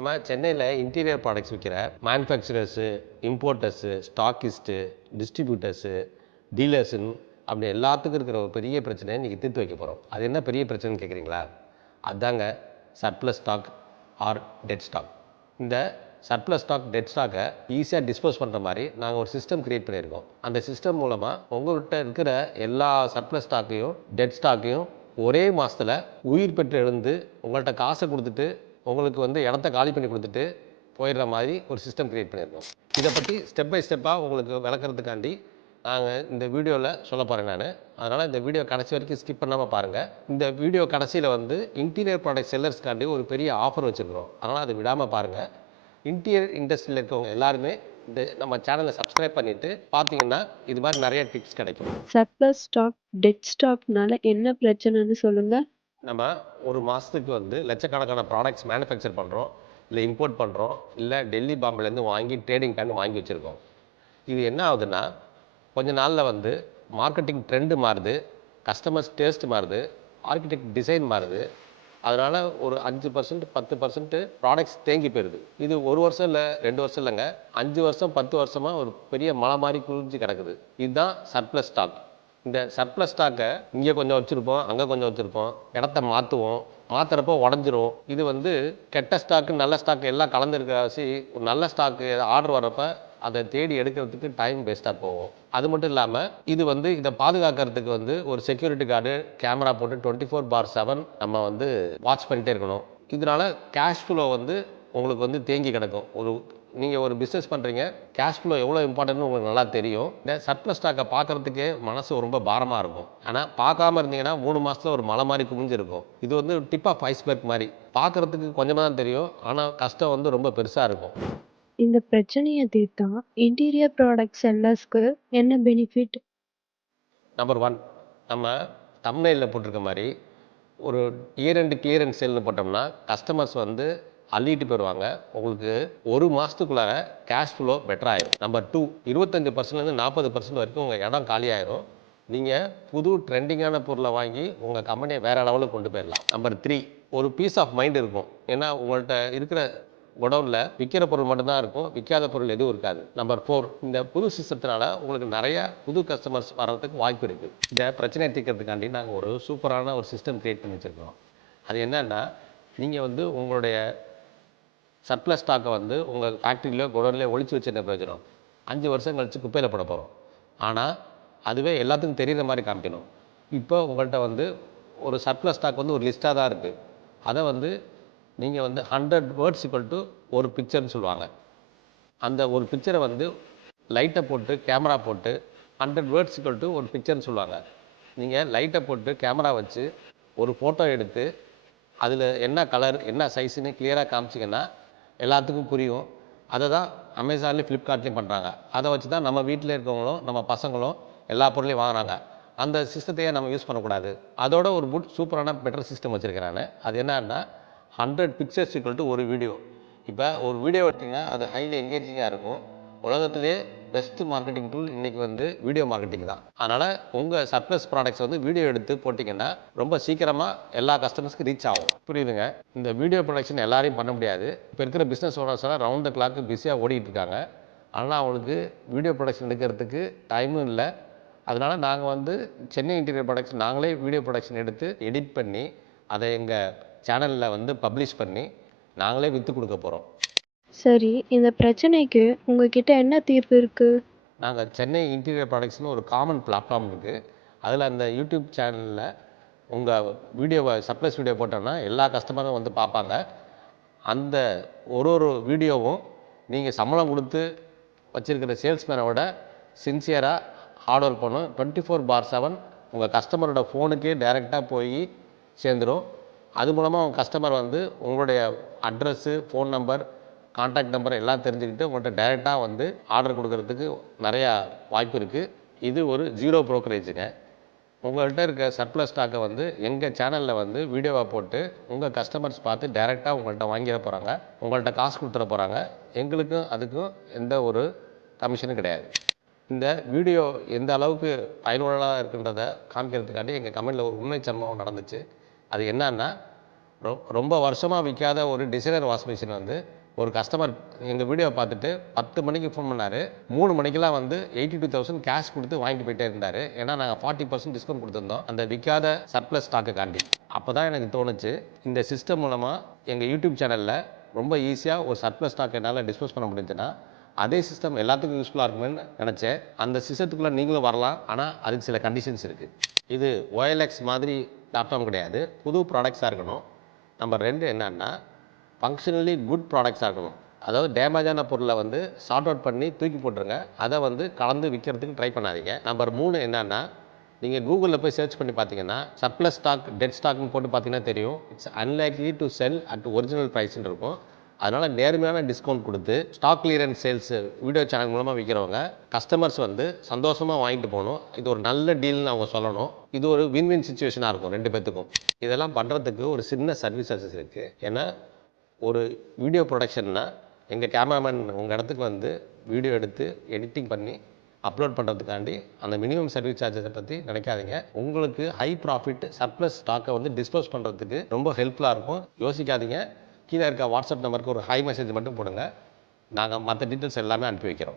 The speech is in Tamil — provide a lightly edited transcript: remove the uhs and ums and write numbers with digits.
நம்ம சென்னையில் இன்டீரியர் ப்ராடக்ட்ஸ் விற்கிற மேனுஃபேக்சரர்ஸு, இம்போர்ட்டர்ஸு, ஸ்டாக்கிஸ்ட்டு, டிஸ்ட்ரிபியூட்டர்ஸு, டீலர்ஸுன்னு அப்படி எல்லாத்துக்கும் இருக்கிற ஒரு பெரிய பிரச்சனையை இன்றைக்கி தீர்த்து வைக்க போகிறோம். அது என்ன பெரிய பிரச்சனைன்னு கேட்குறீங்களா? அதுதாங்க surplus stock or dead stock. இந்த சர்ப்ளஸ் ஸ்டாக், டெட் ஸ்டாக்கை ஈஸியாக டிஸ்போஸ் பண்ணுற மாதிரி நாங்கள் ஒரு சிஸ்டம் க்ரியேட் பண்ணியிருக்கோம். அந்த சிஸ்டம் மூலமாக உங்கள்கிட்ட இருக்கிற எல்லா சர்ப்ளஸ் ஸ்டாக்கையும், டெட் ஸ்டாக்கையும் ஒரே மாதத்தில் உயிர் பெற்று எழுந்து உங்கள்கிட்ட காசை கொடுத்துட்டு உங்களுக்கு இடத்த காலி பண்ணி கொடுத்துட்டு போயிடுற மாதிரி ஒரு சிஸ்டம் க்ரியேட் பண்ணியிருக்கோம். இதை பற்றி ஸ்டெப் பை ஸ்டெப்பாக உங்களுக்கு விளக்குறதுக்காண்டி நாங்கள் இந்த வீடியோவில் சொல்ல போகிறேன் நான். அதனால் இந்த வீடியோ கடைசி வரைக்கும் ஸ்கிப் பண்ணாமல் பாருங்கள். இந்த வீடியோ கடைசியில் இன்டீரியர் ப்ராடக்ட் செல்லர்ஸ்க்காண்டி ஒரு பெரிய ஆஃபர் வச்சுருக்கிறோம். அதனால் அதை விடாமல் பாருங்கள். இன்டீரியர் இண்டஸ்ட்ரியில் இருக்கவங்க எல்லாருமே இந்த நம்ம சேனலை சப்ஸ்கிரைப் பண்ணிவிட்டு பார்த்தீங்கன்னா இது மாதிரி நிறைய டிப்ஸ் கிடைக்கும். சர்ப்ளஸ் ஸ்டாக், டெட் ஸ்டாக்னால என்ன பிரச்சனைன்னு சொல்லுங்கள். நம்ம ஒரு மாதத்துக்கு லட்சக்கணக்கான ப்ராடக்ட்ஸ் மேனுஃபேக்சர் பண்ணுறோம், இல்லை இம்போர்ட் பண்ணுறோம், இல்லை டெல்லி பாம்பேலேருந்து வாங்கி ட்ரேடிங்காண்டி வாங்கி வச்சுருக்கோம். இது என்ன ஆகுதுன்னா கொஞ்ச நாளில் மார்க்கெட்டிங் ட்ரெண்டு மாறுது, கஸ்டமர்ஸ் டேஸ்ட் மாறுது, ஆர்கிடெக்ட் டிசைன் மாறுது. அதனால் ஒரு 5% 10% ப்ராடக்ட்ஸ் தேங்கி போயிடுது. இது 1 வருஷம் இல்லை, 2 வருஷம் இல்லைங்க, 5 வருஷம் 10 வருஷமாக ஒரு பெரிய மலை மாதிரி குளிர்ச்சி கிடக்குது. இதுதான் சர்ப்ளஸ் ஸ்டாக். இந்த சர்ப்ளஸ் ஸ்டாக்கை இங்கே கொஞ்சம் வச்சுருப்போம், அங்கே கொஞ்சம் வச்சுருப்போம், இடத்த மாற்றுவோம், மாற்றுறப்போ உடஞ்சிரும். இது கெட்ட ஸ்டாக்கு நல்ல ஸ்டாக்கு எல்லாம் கலந்துருக்காசி. ஒரு நல்ல ஸ்டாக்கு ஆர்டர் வர்றப்போ அதை தேடி எடுக்கிறதுக்கு டைம் வேஸ்ட்டாக போகும். அது மட்டும் இல்லாமல் இதை பாதுகாக்கிறதுக்கு ஒரு செக்யூரிட்டி கார்டு, கேமரா போட்டு 24/7 நம்ம வாட்ச் பண்ணிகிட்டே இருக்கணும். இதனால் கேஷ் ஃப்ளோ உங்களுக்கு தேங்கி கிடக்கும். நீங்கள் ஒரு பிஸ்னஸ் பண்ணுறீங்க, கேஷ் ஃப்ளோ எவ்வளோ இம்பார்ட்டன்ட்னு உங்களுக்கு நல்லா தெரியும். இந்த சர்ப்ளஸ் ஸ்டாக்கை பார்க்குறதுக்கே மனசு ரொம்ப பாரமாக இருக்கும். ஆனால் பார்க்காம இருந்தீங்கன்னா 3 மாதத்தில் ஒரு மலை மாதிரி குமிஞ்சிருக்கும். இது டிப் ஆஃப் ஐஸ்பர்க் மாதிரி. பார்க்குறதுக்கு கொஞ்சமாக தான் தெரியும், ஆனால் கஷ்டம் ரொம்ப பெருசாக இருக்கும். இந்த பிரச்சனையை தீர்த்தா இன்டீரியர் ப்ராடக்ட் செல்லர்ஸ்க்கு என்ன பெனிஃபிட்? நம்பர் 1, நம்ம தம்ப்நெயிலில் போட்டிருக்க மாதிரி ஒரு இயர் எண்ட் கிளியரன்ஸ் சேல்னு போட்டோம்னா கஸ்டமர்ஸ் அள்ளிட்டு போயிடுவாங்க. உங்களுக்கு ஒரு மாதத்துக்குள்ளார கேஷ் ஃப்ளோ பெட்டர் ஆயிடும். நம்பர் 2, 25%லேருந்து 40% வரைக்கும் உங்கள் இடம் காலியாயிரும். நீங்கள் புது ட்ரெண்டிங்கான பொருளை வாங்கி உங்கள் கம்பெனியை வேறு லெவலுக்கு கொண்டு போயிடலாம். நம்பர் 3, ஒரு பீஸ் ஆஃப் மைண்ட் இருக்கும். ஏன்னா உங்கள்கிட்ட இருக்கிற குடோனில் விற்கிற பொருள் மட்டும்தான் இருக்கும், விற்காத பொருள் எதுவும் இருக்காது. நம்பர் 4, இந்த புது சிஸ்டத்தினால உங்களுக்கு நிறைய புது கஸ்டமர்ஸ் வர்றதுக்கு வாய்ப்பு இருக்குது. இந்த பிரச்சனையை தீர்க்கிறதுக்காண்டி நாங்கள் ஒரு சூப்பரான ஒரு சிஸ்டம் க்ரியேட் பண்ணி வச்சுருக்கோம். அது என்னன்னா, நீங்கள் உங்களுடைய சர்ப்ளஸ் ஸ்டாக்கை உங்கள் ஃபேக்ட்ரியிலோ குடோன்லேயோ ஒழிச்சு வச்சு என்ன பிரயோஜனம்? 5 வருஷம் கழித்து குப்பையில் போட போகிறோம். ஆனால் அதுவே எல்லாத்துக்கும் தெரிகிற மாதிரி காமிக்கணும். இப்போ உங்கள்கிட்ட ஒரு சர்ப்ளஸ் ஸ்டாக் ஒரு லிஸ்ட்டாக தான் இருக்குது. அதை நீங்கள் 100 வேர்ட்ஸ் ஈக்குவல் டு ஒரு பிக்சர்னு சொல்லுவாங்க. அந்த ஒரு பிக்சரை லைட்டை போட்டு கேமரா போட்டு 100 வேர்ட்ஸ் ஈக்குவல் டு ஒரு பிக்சர்னு சொல்லுவாங்க. நீங்கள் லைட்டை போட்டு கேமரா வச்சு ஒரு ஃபோட்டோ எடுத்து அதில் என்ன கலர் என்ன சைஸுன்னு கிளியராக காமிச்சிங்கன்னா எல்லாத்துக்கும் புரியும். அதை தான் அமேசான்லேயும் ஃப்ளிப்கார்ட்லேயும் பண்ணுறாங்க. அதை வச்சு தான் நம்ம வீட்டில் இருக்கவங்களும் நம்ம பசங்களும் எல்லா பொருளையும் வாங்குறாங்க. அந்த சிஸ்டத்தையே நம்ம யூஸ் பண்ணக்கூடாது. அதோட ஒரு சூப்பரான பெட்டர் சிஸ்டம் வச்சுருக்கிறேன் நான். அது என்னன்னா 100 பிக்சர்ஸ் ஈக்குவல் டு ஒரு வீடியோ. இப்போ ஒரு வீடியோ எடுத்திங்கன்னா அது ஹைலி என்கேஜிங்காக இருக்கும். உலகத்திலே பெஸ்ட்டு மார்க்கெட்டிங் டூல் இன்றைக்கி வீடியோ மார்க்கெட்டிங் தான். அதனால் உங்கள் சர்ப்ளஸ் ப்ராடக்ட்ஸ் வீடியோ எடுத்து போட்டிங்கன்னா ரொம்ப சீக்கிரமாக எல்லா கஸ்டமர்ஸ்க்கு ரீச் ஆகும். புரியுதுங்க? இந்த வீடியோ ப்ரொடக்ஷன் எல்லாரையும் பண்ண முடியாது. இப்போ இருக்கிற பிஸ்னஸ் ஓனர்ஸ் எல்லாம் ரவுண்ட் த கிளாக்கு பிஸியாக ஓடிட்டு இருக்காங்க. ஆனால் அவங்களுக்கு வீடியோ ப்ரொடக்ஷன் எடுக்கிறதுக்கு டைமும் இல்லை. அதனால் நாங்கள் சென்னை இன்டீரியர் ப்ராடக்ட்ஸ் நாங்களே வீடியோ ப்ரொடக்ஷன் எடுத்து எடிட் பண்ணி அதை எங்கள் சேனலில் பப்ளிஷ் பண்ணி நாங்களே விற்று கொடுக்க போகிறோம். சரி, இந்த பிரச்சனைக்கு உங்ககிட்ட என்ன தீர்வு இருக்குது? நாங்கள் சென்னை இன்டீரியர் ப்ராடக்ட்ஸ்னு ஒரு காமன் பிளாட்ஃபார்ம் இருக்குது. அதில் அந்த யூடியூப் சேனலில் உங்கள் வீடியோவை சர்ப்ளஸ் வீடியோ போட்டோன்னா எல்லா கஸ்டமரும் பார்ப்பாங்க. அந்த ஒரு வீடியோவும் நீங்கள் சம்பளம் கொடுத்து வச்சுருக்கிற சேல்ஸ்மேனோட சின்சியராக ஹார்ட் ஒர்க் பண்ணும். 24/7 உங்கள் கஸ்டமரோட ஃபோனுக்கே டைரெக்டாக போய் சேர்ந்துடும். அது மூலமாக உங்கள் கஸ்டமர் உங்களுடைய address, phone number, contact number எல்லாம் தெரிஞ்சுக்கிட்டு உங்கள்கிட்ட டைரெக்டாக ஆர்டர் கொடுக்கறதுக்கு நிறையா வாய்ப்பு இருக்குது. இது ஒரு 0 ப்ரோக்கரேஜுங்க. உங்கள்கிட்ட இருக்க சர்ப்ளஸ் ஸ்டாக்கை எங்கள் சேனலில் வீடியோவாக போட்டு உங்கள் கஸ்டமர்ஸ் பார்த்து டைரெக்டாக உங்கள்கிட்ட வாங்கிட போகிறாங்க, உங்கள்கிட்ட காசு கொடுத்துட போகிறாங்க. எங்களுக்கும் அதுக்கும் எந்த ஒரு கமிஷனும் கிடையாது. இந்த வீடியோ எந்த அளவுக்கு பயனுள்ளதாக இருக்குன்றதை காமிக்கிறதுக்காண்டி எங்கள் கம்பெனியில் ஒரு உண்மை சம்பவம் நடந்துச்சு. அது என்னன்னா, ரொம்ப வருஷமாக விற்காத ஒரு டிசைனர் வாஷிங் மிஷின் வந்து ஒரு கஸ்டமர் எங்கள் வீடியோ பார்த்துட்டு 10 மணிக்கு ஃபோன் பண்ணார். 3 மணிக்கெல்லாம் வந்து 82,000 கேஷ் கொடுத்து வாங்கிட்டு போயிட்டே இருந்தார். ஏன்னா நாங்கள் 40% டிஸ்கவுண்ட் கொடுத்துருந்தோம் அந்த விற்காத சர்ப்ளஸ் ஸ்டாக்கு காண்டி. அப்போ தான் எனக்கு தோணுச்சு, இந்த சிஸ்டம் மூலமாக எங்கள் யூடியூப் சேனலில் ரொம்ப ஈஸியாக ஒரு சர்ப்ளஸ் ஸ்டாக் என்னால் டிஸ்போஸ் பண்ண முடிஞ்சுன்னா அதே சிஸ்டம் எல்லாத்துக்கும் யூஸ்ஃபுல்லாக இருக்குமென்னு நினச்சேன். அந்த சிஸ்டத்துக்குள்ளே நீங்களும் வரலாம், ஆனால் அதுக்கு சில கண்டிஷன்ஸ் இருக்குது. இது OLX மாதிரி லேப்டாப் கிடையாது, புது ப்ராடக்ட்ஸாக இருக்கணும். நம்பர் 2 என்னன்னா ஃபங்க்ஷனலி குட் ப்ராடக்ட்ஸாக இருக்கணும். அதாவது டேமேஜான பொருளை வந்து சார்ட் அவுட் பண்ணி தூக்கி போட்டுருங்க, அதை வந்து கலந்து விற்கிறதுக்கு ட்ரை பண்ணாதீங்க. நம்பர் 3 என்னன்னா நீங்கள் கூகுளில் போய் சர்ச் பண்ணி பார்த்தீங்கன்னா சர்ப்ளஸ் ஸ்டாக் டெட் ஸ்டாக்னு போட்டு பார்த்தீங்கன்னா தெரியும், it's unlikely to sell at original ப்ரைஸ்ன்னு இருக்கும். அதனால் நேர்மையான டிஸ்கவுண்ட் கொடுத்து stock clearance sales video channel மூலமாக விற்கிறவங்க கஸ்டமர்ஸ் வந்து சந்தோஷமாக வாங்கிட்டு போகணும். இது ஒரு நல்ல டீல்னு அவங்க சொல்லணும். இது ஒரு வின்-வின் சுச்சுவேஷனாக இருக்கும் 2 பேத்துக்கும். இதெல்லாம் பண்ணுறதுக்கு ஒரு சின்ன சர்வீசஸ் இருக்குது. ஏன்னா ஒரு வீடியோ ப்ரொடக்ஷன்னா எங்கள் கேமராமேன் உங்கள் இடத்துக்கு வந்து வீடியோ எடுத்து எடிட்டிங் பண்ணி அப்லோட் பண்ணுறதுக்காண்டி அந்த மினிமம் சர்வீஸ் சார்ஜஸை பற்றி நினைக்காதீங்க. உங்களுக்கு ஹை ப்ராஃபிட் சர்ப்ளஸ் ஸ்டாக்கை வந்து டிஸ்போஸ் பண்ணுறதுக்கு ரொம்ப ஹெல்ப்ஃபுல்லாக இருக்கும். யோசிக்காதீங்க. கீழே இருக்க வாட்ஸ்அப் நம்பருக்கு ஒரு ஹை மெசேஜ் மட்டும் போடுங்க, நாங்கள் மற்ற டீட்டெயில்ஸ் எல்லாமே அனுப்பி வைக்கிறோம்.